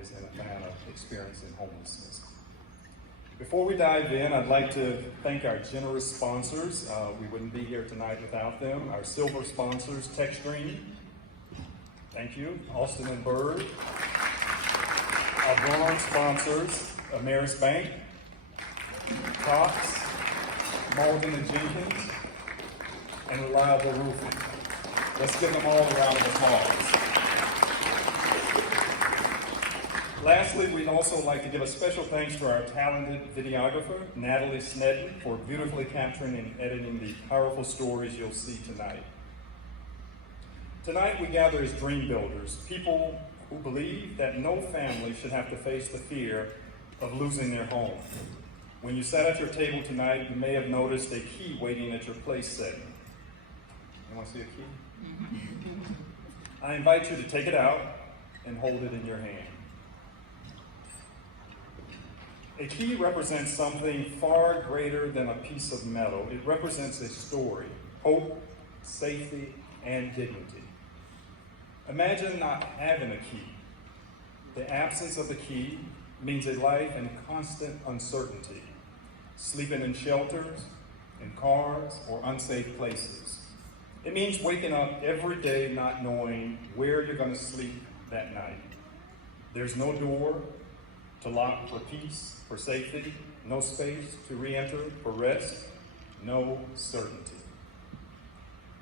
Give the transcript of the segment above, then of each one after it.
families in Atlanta experiencing homelessness. Before we dive in, I'd like to thank our generous sponsors. We wouldn't be here tonight without them. Our silver sponsors, TechStream, thank you, Austin and Bird. Our bronze sponsors, Ameris Bank, Cox, Morgan and Jenkins, and Reliable Roofing. Let's give them all a round of applause. Lastly, we'd also like to give a special thanks to our talented videographer, Natalie Snedden, for beautifully capturing and editing the powerful stories you'll see tonight. Tonight we gather as dream builders, people who believe that no family should have to face the fear of losing their home. When you sat at your table tonight, you may have noticed a key waiting at your place setting. You want to see a key? I invite you to take it out and hold it in your hand. A key represents something far greater than a piece of metal. It represents a story, hope, safety, and dignity. Imagine not having a key. The absence of a key means a life in constant uncertainty, sleeping in shelters, in cars, or unsafe places. It means waking up every day not knowing where you're going to sleep that night. There's no door to lock for peace, for safety, no space to re-enter for rest, no certainty.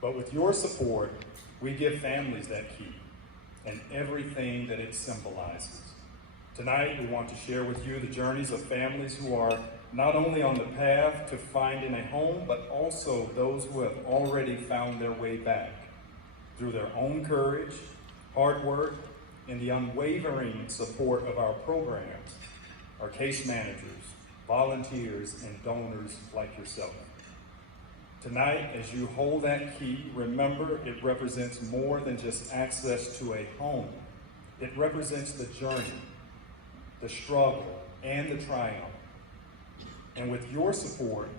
But with your support, we give families that key and everything that it symbolizes. Tonight, we want to share with you the journeys of families who are not only on the path to finding a home, but also those who have already found their way back through their own courage, hard work, and the unwavering support of our programs, our case managers, volunteers, and donors like yourself. Tonight, as you hold that key, remember it represents more than just access to a home. It represents the journey, the struggle, and the triumph. And with your support,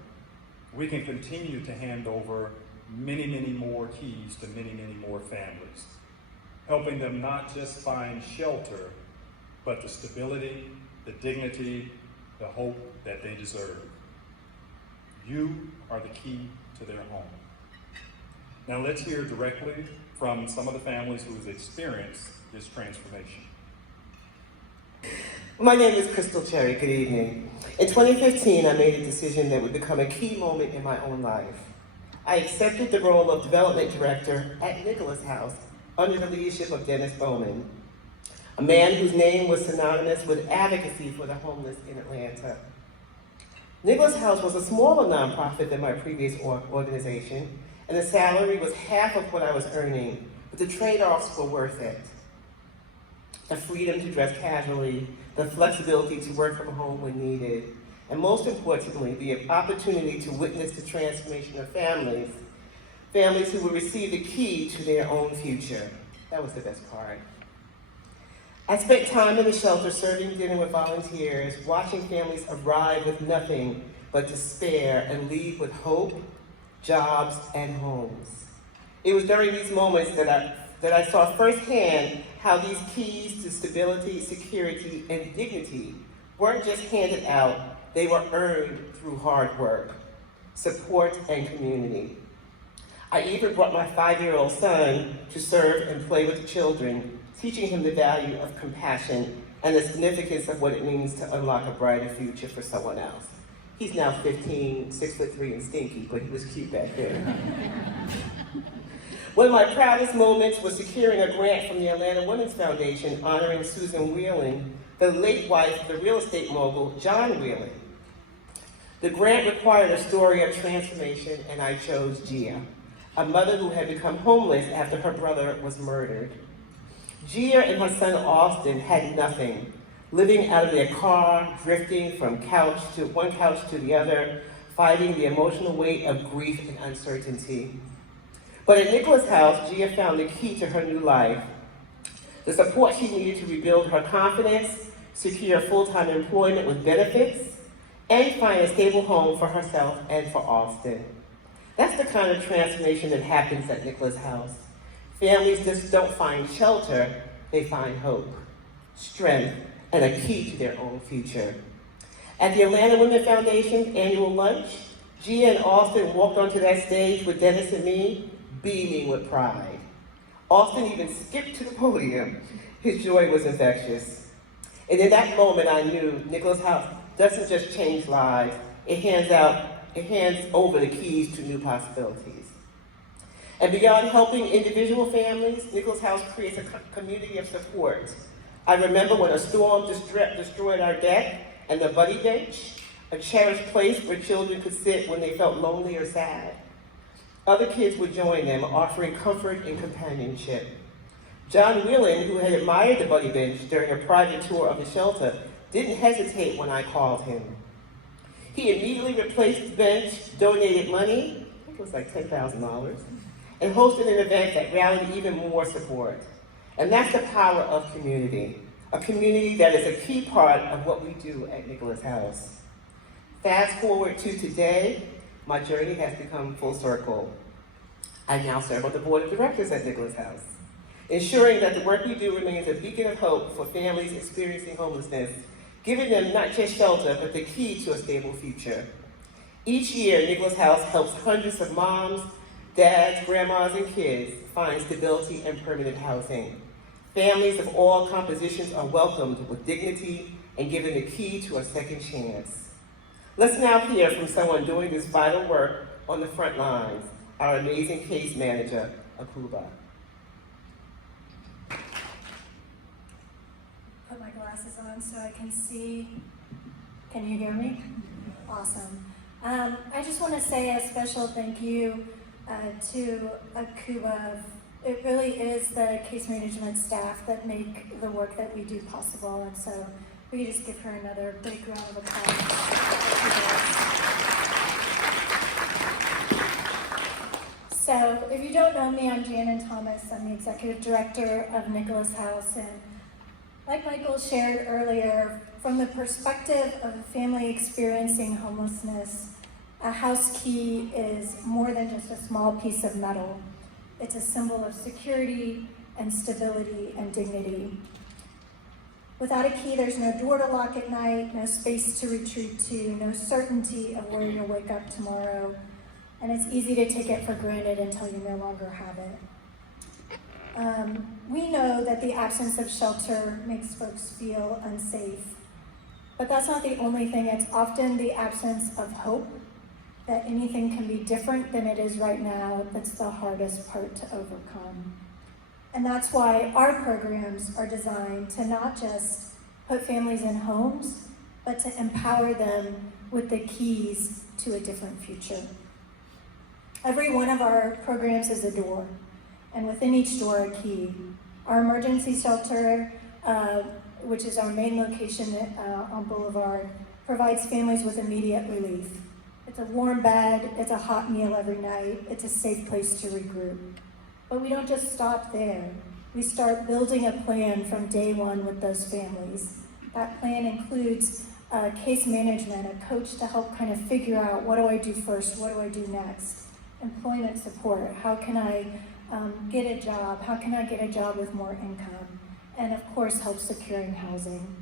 we can continue to hand over many, many more keys to many, many more families, helping them not just find shelter, but the stability, the dignity, the hope that they deserve. You are the key to their home. Now let's hear directly from some of the families who have experienced this transformation. My name is Crystal Cherry. Good evening. In 2015, I made a decision that would become a key moment in my own life. I accepted the role of development director at Nicholas House under the leadership of Dennis Bowman, a man whose name was synonymous with advocacy for the homeless in Atlanta. Nicholas House was a smaller nonprofit than my previous organization, and the salary was half of what I was earning, but the trade-offs were worth it. The freedom to dress casually, the flexibility to work from home when needed, and most importantly, the opportunity to witness the transformation of families who would receive the key to their own future. That was the best part. I spent time in the shelter serving dinner with volunteers, watching families arrive with nothing but despair and leave with hope, jobs, and homes. It was during these moments that I saw firsthand how these keys to stability, security, and dignity weren't just handed out, they were earned through hard work, support, and community. I even brought my 5-year-old son to serve and play with the children, teaching him the value of compassion and the significance of what it means to unlock a brighter future for someone else. He's now 15, 6'3" and stinky, but he was cute back then. One of my proudest moments was securing a grant from the Atlanta Women's Foundation honoring Susan Wheeling, the late wife of the real estate mogul, John Wheeling. The grant required a story of transformation, and I chose Gia, a mother who had become homeless after her brother was murdered. Gia and her son Austin had nothing, living out of their car, drifting from one couch to the other, fighting the emotional weight of grief and uncertainty. But at Nicholas House, Gia found the key to her new life, the support she needed to rebuild her confidence, secure full-time employment with benefits, and find a stable home for herself and for Austin. That's the kind of transformation that happens at Nicholas House. Families just don't find shelter, they find hope. strength, and a key to their own future. At the Atlanta Women Foundation's annual lunch, Gia and Austin walked onto that stage with Dennis and me, beaming with pride. Austin even skipped to the podium. His joy was infectious. And in that moment, I knew Nicholas House doesn't just change lives, it hands over the keys to new possibilities. And beyond helping individual families, Nicholas House creates a community of support. I remember when a storm destroyed our deck and the buddy bench, a cherished place where children could sit when they felt lonely or sad. Other kids would join them, offering comfort and companionship. John Whelan, who had admired the buddy bench during a private tour of the shelter, didn't hesitate when I called him. He immediately replaced the bench, donated money, I think it was like $10,000, and hosted an event that rallied even more support. And that's the power of community, a community that is a key part of what we do at Nicholas House. Fast forward to today, my journey has become full circle. I now serve on the board of directors at Nicholas House, ensuring that the work we do remains a beacon of hope for families experiencing homelessness, giving them not just shelter, but the key to a stable future. Each year, Nicholas House helps hundreds of moms, dads, grandmas, and kids find stability and permanent housing. Families of all compositions are welcomed with dignity and given the key to a second chance. Let's now hear from someone doing this vital work on the front lines, our amazing case manager, Akuba. Put my glasses on so I can see. Can you hear me? Awesome. I just want to say a special thank you to Akuba. It really is the case management staff that make the work that we do possible, and so we just give her another big round of applause. So, if you don't know me, I'm Janet Thomas. I'm the executive director of Nicholas House, and like Michael shared earlier, from the perspective of a family experiencing homelessness, a house key is more than just a small piece of metal. It's a symbol of security and stability and dignity. Without a key, there's no door to lock at night, no space to retreat to, no certainty of where you'll wake up tomorrow, and it's easy to take it for granted until you no longer have it. We know that the absence of shelter makes folks feel unsafe, but that's not the only thing. It's often the absence of hope that anything can be different than it is right now that's the hardest part to overcome. And that's why our programs are designed to not just put families in homes, but to empower them with the keys to a different future. Every one of our programs is a door, and within each door a key. Our emergency shelter, which is our main location on Boulevard, provides families with immediate relief. It's a warm bed, it's a hot meal every night, it's a safe place to regroup. But we don't just stop there. We start building a plan from day one with those families. That plan includes case management, a coach to help kind of figure out, what do I do first, what do I do next? Employment support, how can I get a job, how can I get a job with more income? And of course, help securing housing.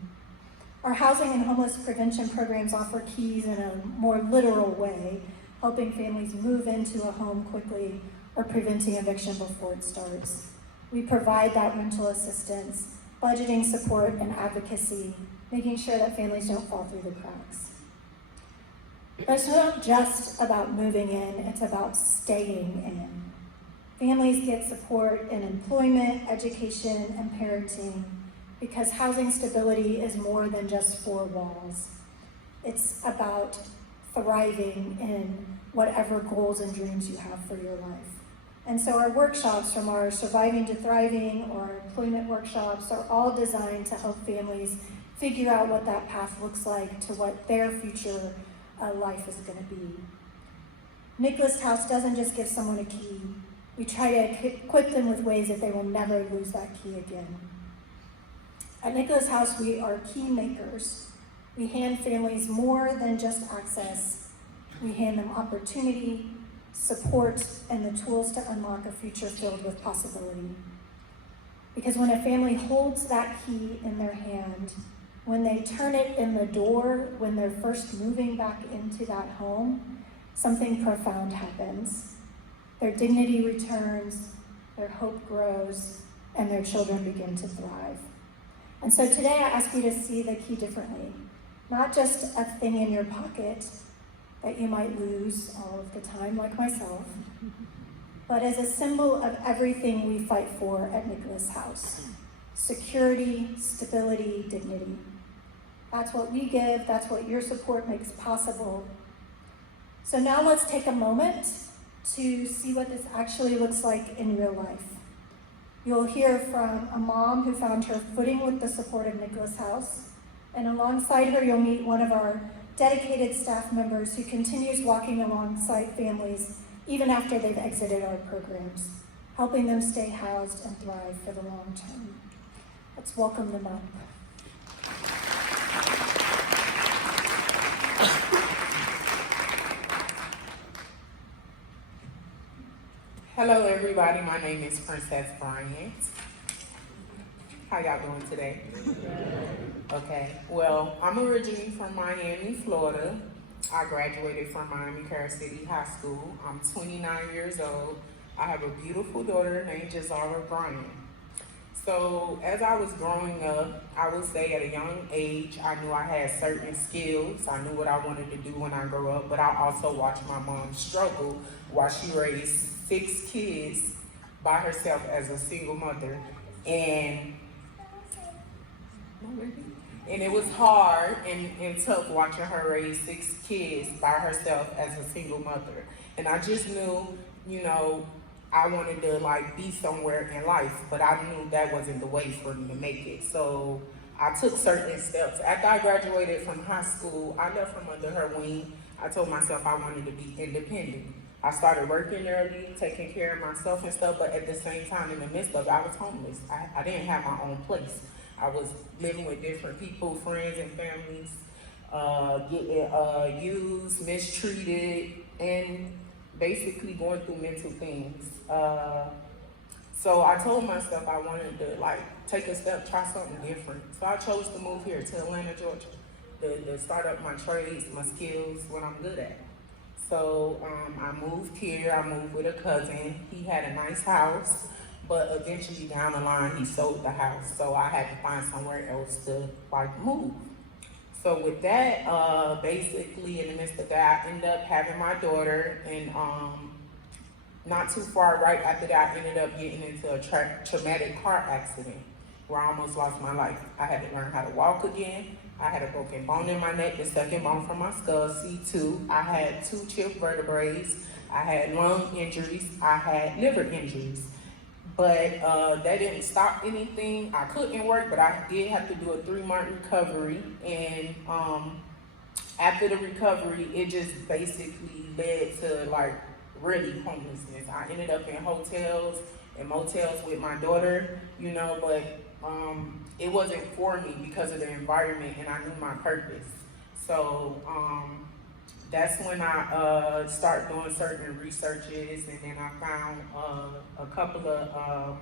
Our housing and homeless prevention programs offer keys in a more literal way, helping families move into a home quickly or preventing eviction before it starts. We provide that rental assistance, budgeting support, and advocacy, making sure that families don't fall through the cracks. But it's not just about moving in, it's about staying in. Families get support in employment, education, and parenting, because housing stability is more than just four walls. It's about thriving in whatever goals and dreams you have for your life. And so our workshops, from our Surviving to Thriving or our employment workshops, are all designed to help families figure out what that path looks like to what their future life is going to be. Nicholas House doesn't just give someone a key. We try to equip them with ways that they will never lose that key again. At Nicholas House, we are key makers. We hand families more than just access. We hand them opportunity, support, and the tools to unlock a future filled with possibility. Because when a family holds that key in their hand, when they turn it in the door, when they're first moving back into that home, something profound happens. Their dignity returns, their hope grows, and their children begin to thrive. And so today I ask you to see the key differently. Not just a thing in your pocket that you might lose all of the time, like myself, but as a symbol of everything we fight for at Nicholas House. Security, stability, dignity. That's what we give, that's what your support makes possible. So now let's take a moment to see what this actually looks like in real life. You'll hear from a mom who found her footing with the support of Nicholas House, and alongside her you'll meet one of our dedicated staff members who continues walking alongside families even after they've exited our programs, helping them stay housed and thrive for the long term. Let's welcome them up. Hello everybody, my name is Princess Bryant. How y'all doing today? Okay, well, I'm originally from Miami, Florida. I graduated from Miami Carol City High School. I'm 29 years old. I have a beautiful daughter named Jazara Bryant. So as I was growing up, I would say at a young age, I knew I had certain skills. I knew what I wanted to do when I grew up, but I also watched my mom struggle while she raised 6 kids by herself as a single mother. And it was hard and tough watching her raise 6 kids by herself as a single mother. And I just knew, you know, I wanted to like be somewhere in life, but I knew that wasn't the way for me to make it. So I took certain steps. After I graduated from high school, I left from under her wing. I told myself I wanted to be independent. I started working early, taking care of myself and stuff, but at the same time, in the midst of it, I was homeless. I didn't have my own place. I was living with different people, friends and families, getting used, mistreated, and basically going through mental things. So I told myself I wanted to like take a step, try something different. So I chose to move here to Atlanta, Georgia, to start up my trades, my skills, what I'm good at. So I moved here, I moved with a cousin. He had a nice house, but eventually down the line, he sold the house. So I had to find somewhere else to like move. So with that, basically in the midst of that, I ended up having my daughter, and not too far right after that, I ended up getting into a traumatic car accident where I almost lost my life. I had to learn how to walk again. I had a broken bone in my neck, the second bone from my skull, C2. I had 2 chipped vertebrae. I had lung injuries. I had liver injuries. But that didn't stop anything. I couldn't work, but I did have to do a 3-month recovery. And after the recovery, it just basically led to like really homelessness. I ended up in hotels and motels with my daughter, you know, but it wasn't for me because of the environment, and I knew my purpose. So that's when I started doing certain researches, and then I found a couple of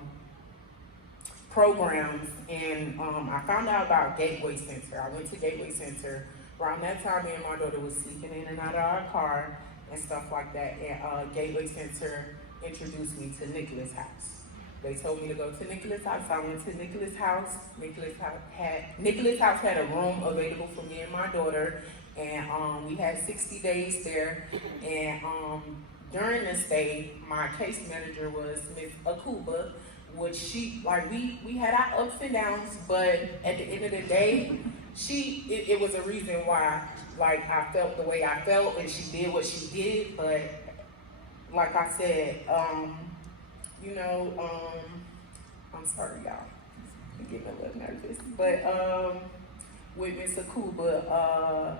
programs, and I found out about Gateway Center. I went to Gateway Center. Around that time, me and my daughter was sleeping in and out of our car and stuff like that, and Gateway Center introduced me to Nicholas House. They told me to go to Nicholas House. I went to Nicholas House. Nicholas House had a room available for me and my daughter, and we had 60 days there. And during the stay, my case manager was Ms. Akuba, which she, like, we had our ups and downs, but at the end of the day, it was a reason why, like, I felt the way I felt, and she did what she did. But like I said, you know, I'm sorry, y'all. I'm getting a little nervous. But with Ms. Akuba,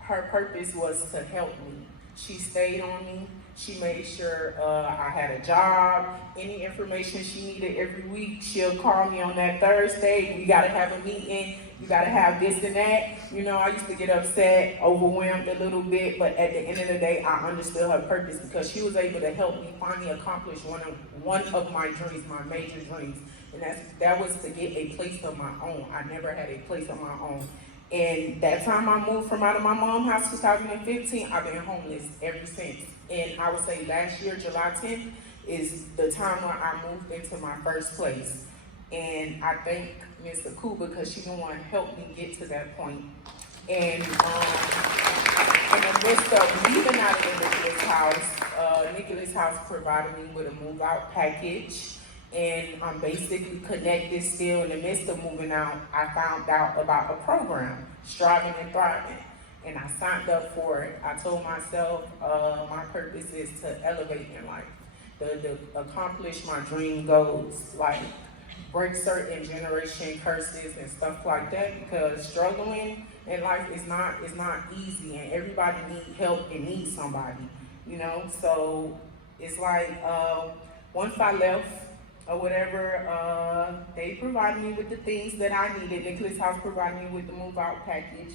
her purpose was to help me. She stayed on me. She made sure I had a job. Any information she needed every week, she'll call me on that Thursday. We gotta have a meeting. You gotta have this and that. You know, I used to get upset, overwhelmed a little bit, but at the end of the day, I understood her purpose because she was able to help me finally accomplish one of my dreams, my major dreams. and that was to get a place of my own. I never had a place of my own. And that time I moved from out of my mom's house, 2015, I've been homeless ever since. And I would say last year, July 10th, is the time when I moved into my first place. And I thank Ms. Akuba because she the one helped me get to that point. And in the midst of leaving out of the Nicholas House provided me with a move out package. And I'm basically connected still. In the midst of moving out, I found out about a program, Striving and Thriving. And I signed up for it. I told myself my purpose is to elevate in life, to accomplish my dream goals, like break certain generation curses and stuff like that, because struggling in life is not easy, and everybody needs help and needs somebody, you know? So it's like once I left or whatever, they provided me with the things that I needed. Nicholas House provided me with the move out package.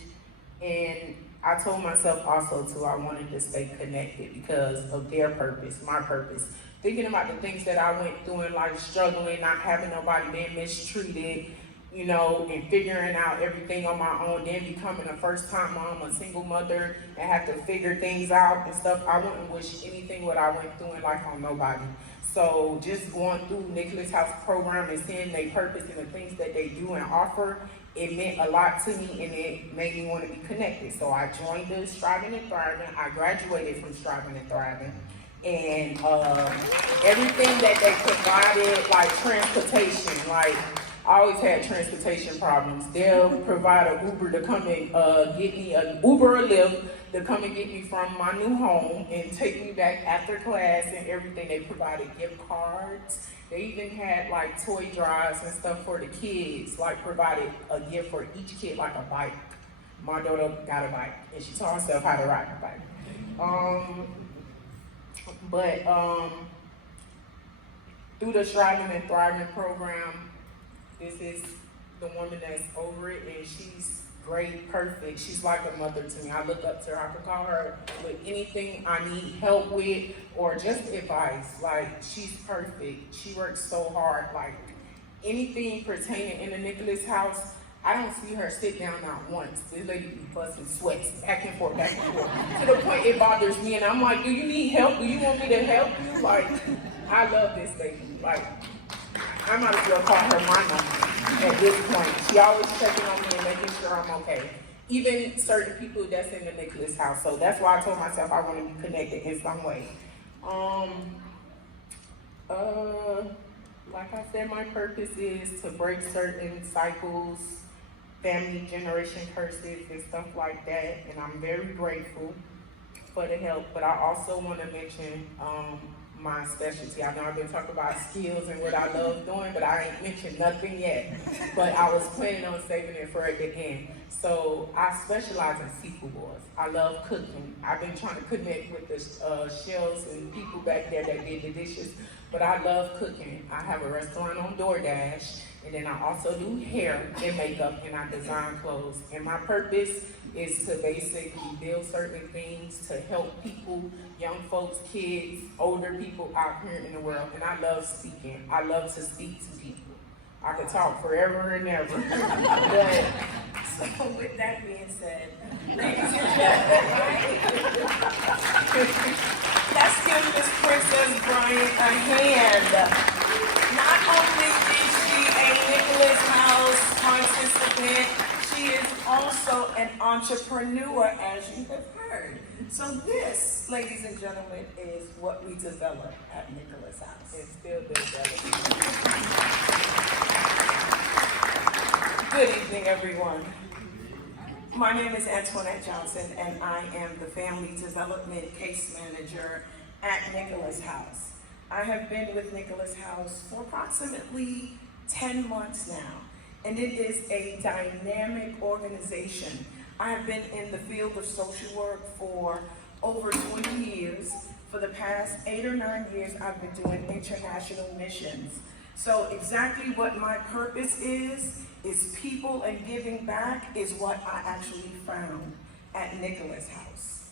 And I told myself also too, I wanted to stay connected because of their purpose, my purpose. Thinking about the things that I went through in life, struggling, not having nobody, being mistreated, you know, and figuring out everything on my own, then becoming a first-time mom, a single mother, and have to figure things out and stuff. I wouldn't wish anything what I went through in life on nobody. So just going through Nicholas House program and seeing their purpose and the things that they do and offer, it meant a lot to me, and it made me want to be connected. So I joined the Striving and Thriving. I graduated from Striving and Thriving. And everything that they provided, like transportation, like I always had transportation problems. They'll provide an Uber to come and get me, an Uber or Lyft to come and get me from my new home and take me back after class and everything. They provided gift cards. They even had like toy drives and stuff for the kids, like provided a gift for each kid, like a bike. My daughter got a bike and she taught herself how to ride a bike. Through the Striving and Thriving program, this is the woman that's over it, and she's great, perfect. She's like a mother to me. I look up to her. I can call her with anything I need help with or just advice. Like, she's perfect. She works so hard. Like, anything pertaining in the Nicholas House, I don't see her sit down not once. This lady be busting sweats back and forth, to the point it bothers me. And I'm like, do you need help? Do you want me to help you? Like, I love this lady. Like, I might as well call her my mama at this point. She always checking on me and making sure I'm okay. Even certain people that's in the Nicholas House. So that's why I told myself I want to be connected in some way. Like I said, my purpose is to break certain cycles, family generation curses and stuff like that. And I'm very grateful for the help. But I also want to mention my specialty. I know I've been talking about skills and what I love doing, but I ain't mentioned nothing yet. But I was planning on saving it for at the end. So I specialize in seafood boils. I love cooking. I've been trying to connect with the shells and people back there that did the dishes, but I love cooking. I have a restaurant on DoorDash, and then I also do hair and makeup, and I design clothes. And my purpose is to basically build certain things to help people, young folks, kids, older people out here in the world. And I love speaking. I love to speak to people. I could talk forever and ever. But, so with that being said, ladies and gentlemen, let's give Miss Princess Bryant a hand. Not only is she a Nicholas House participant, she is also an entrepreneur, as you have heard. So this, ladies and gentlemen, is what we develop at Nicholas House. It's still developing. Good evening, everyone. My name is Antoinette Johnson, and I am the Family Development Case Manager at Nicholas House. I have been with Nicholas House for approximately 10 months now, and it is a dynamic organization. I have been in the field of social work for over 20 years. For the past 8 or 9 years, I've been doing international missions. So exactly what my purpose is people and giving back is what I actually found at Nicholas House.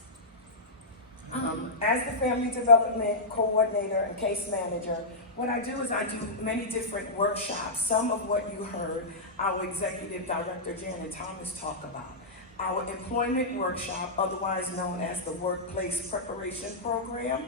As the Family Development Coordinator and Case Manager, What I do is I do many different workshops, some of what you heard our Executive Director Janet Thomas talk about. Our employment workshop, otherwise known as the Workplace Preparation Program,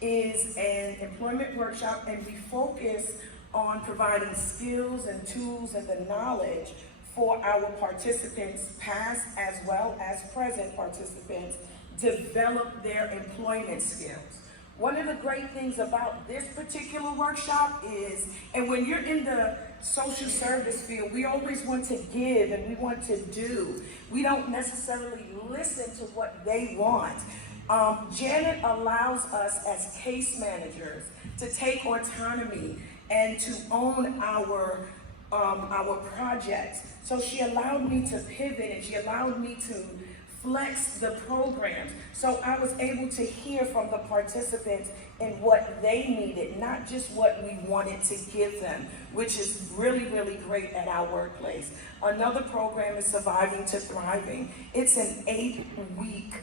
is an employment workshop, and we focus on providing skills and tools and the knowledge for our participants, past as well as present participants, develop their employment skills. One of the great things about this particular workshop is, and when you're in the social service field, we always want to give and we want to do. We don't necessarily listen to what they want. Janet allows us as case managers to take autonomy and to own our projects. So she allowed me to pivot and she allowed me to flex the programs. So I was able to hear from the participants and what they needed, not just what we wanted to give them, which is really, really great at our workplace. Another program is Surviving to Thriving. It's an 8-week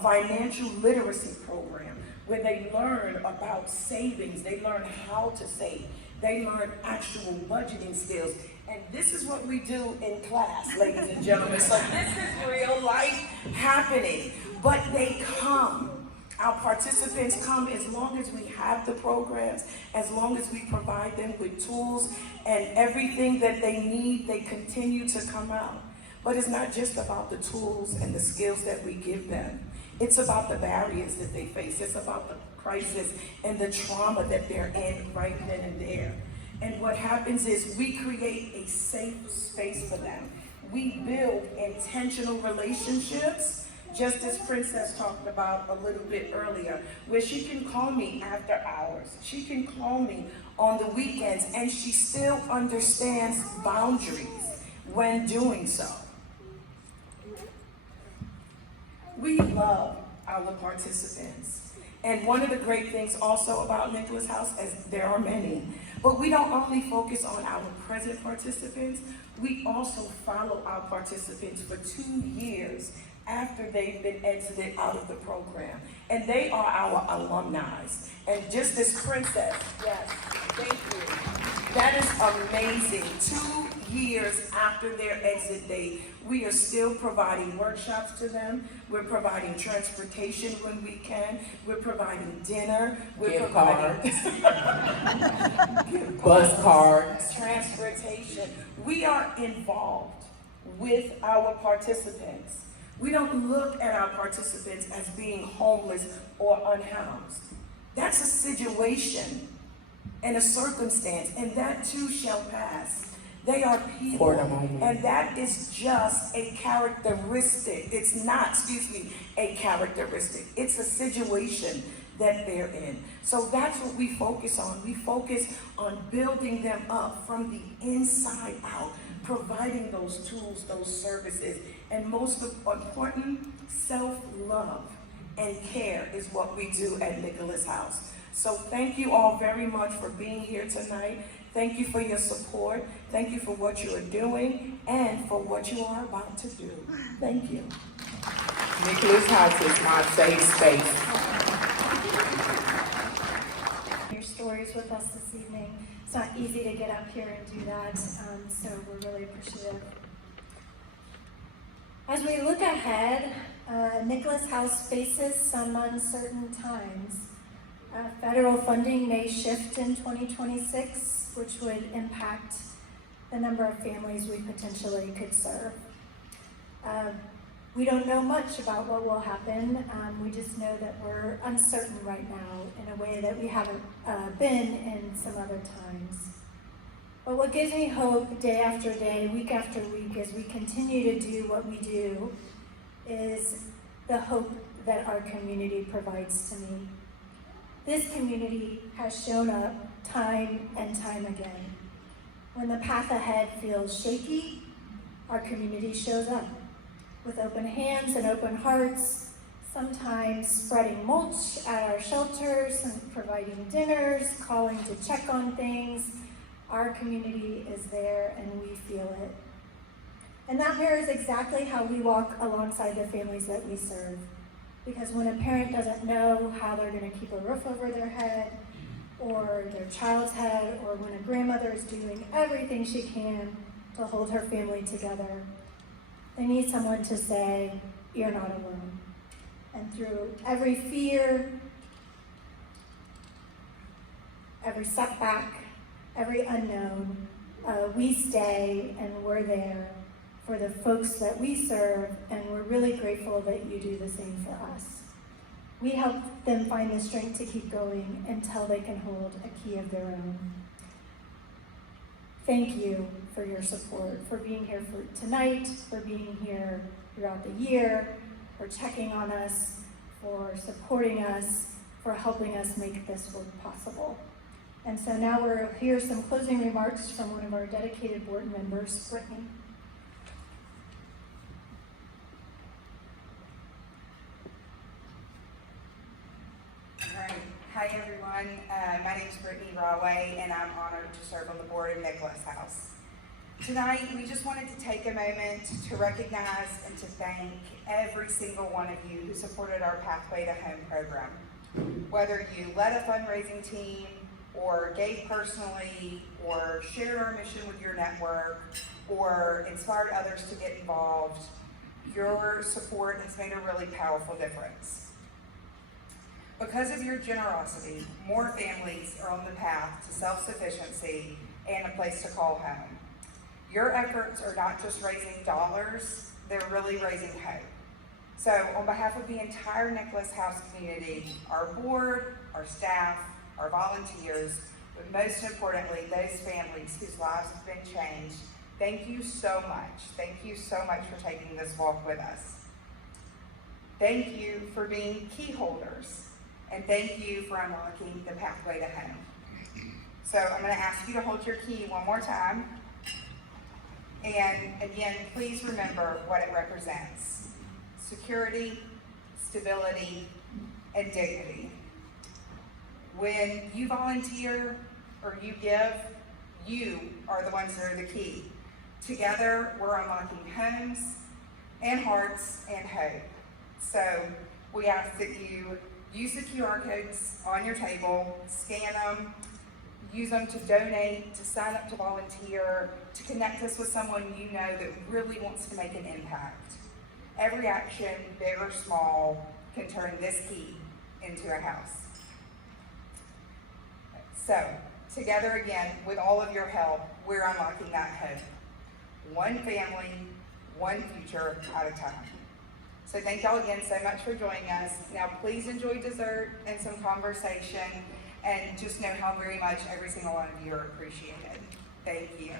financial literacy program where they learn about savings, they learn how to save, they learn actual budgeting skills. And this is what we do in class, ladies and gentlemen. So this is real life happening. But they come. Our participants come as long as we have the programs, as long as we provide them with tools and everything that they need, they continue to come out. But it's not just about the tools and the skills that we give them. It's about the barriers that they face. It's about the crisis and the trauma that they're in right then and there. And what happens is we create a safe space for them. We build intentional relationships, just as Princess talked about a little bit earlier, where she can call me after hours. She can call me on the weekends, and she still understands boundaries when doing so. We love our participants. And one of the great things also about Nicholas House, as there are many, but we don't only focus on our present participants, we also follow our participants for 2 years after they've been exited out of the program. And they are our alumni. And just as Princess, yes, thank you. That is amazing. 2 years after their exit date, we are still providing workshops to them. We're providing transportation when we can. We're providing dinner. We're providing bus cards, transportation. We are involved with our participants. We don't look at our participants as being homeless or unhoused. That's a situation and a circumstance, and that too shall pass. They are people, and that is just a characteristic. It's not, a characteristic. It's a situation that they're in. So that's what we focus on. We focus on building them up from the inside out, providing those tools, those services, and most important, self-love and care is what we do at Nicholas House. So thank you all very much for being here tonight. Thank you for your support. Thank you for what you are doing and for what you are about to do. Thank you. Nicholas House is my safe space. Your stories with us this evening. It's not easy to get up here and do that, so we're really appreciative. As we look ahead, Nicholas House faces some uncertain times. Federal funding may shift in 2026, which would impact the number of families we potentially could serve. We don't know much about what will happen. We just know that we're uncertain right now in a way that we haven't been in some other times. But what gives me hope day after day, week after week, as we continue to do what we do, is the hope that our community provides to me. This community has shown up time and time again. When the path ahead feels shaky, our community shows up with open hands and open hearts, sometimes spreading mulch at our shelters and providing dinners, calling to check on things. Our community is there and we feel it. And that mirrors exactly how we walk alongside the families that we serve. Because when a parent doesn't know how they're going to keep a roof over their head, or their child's head, or when a grandmother is doing everything she can to hold her family together, they need someone to say, "You're not alone." And through every fear, every setback, every unknown, we stay and we're there for the folks that we serve, and we're really grateful that you do the same for us. We help them find the strength to keep going until they can hold a key of their own. Thank you for your support, for being here for tonight, for being here throughout the year, for checking on us, for supporting us, for helping us make this work possible. And so now we'll hear some closing remarks from one of our dedicated board members, Brittany. All right. Hi, everyone. My name is Brittany Raway, and I'm honored to serve on the board of Nicholas House. Tonight, we just wanted to take a moment to recognize and to thank every single one of you who supported our Pathway to Home program. Whether you led a fundraising team, or gave personally, or shared our mission with your network, or inspired others to get involved, your support has made a really powerful difference. Because of your generosity, more families are on the path to self-sufficiency and a place to call home. Your efforts are not just raising dollars, they're really raising hope. So on behalf of the entire Nicholas House community, our board, our staff, our volunteers, but most importantly, those families whose lives have been changed, thank you so much. Thank you so much for taking this walk with us. Thank you for being key holders, and thank you for unlocking the pathway to home. So I'm going to ask you to hold your key one more time. And again, please remember what it represents: security, stability, and dignity. When you volunteer or you give, you are the ones that are the key. Together, we're unlocking homes and hearts and hope. So we ask that you use the QR codes on your table, scan them, use them to donate, to sign up to volunteer, to connect us with someone you know that really wants to make an impact. Every action, big or small, can turn this key into a house. So, together again, with all of your help, we're unlocking that hope. One family, one future at a time. So thank y'all again so much for joining us. Now please enjoy dessert and some conversation, and just know how very much every single one of you are appreciated. Thank you.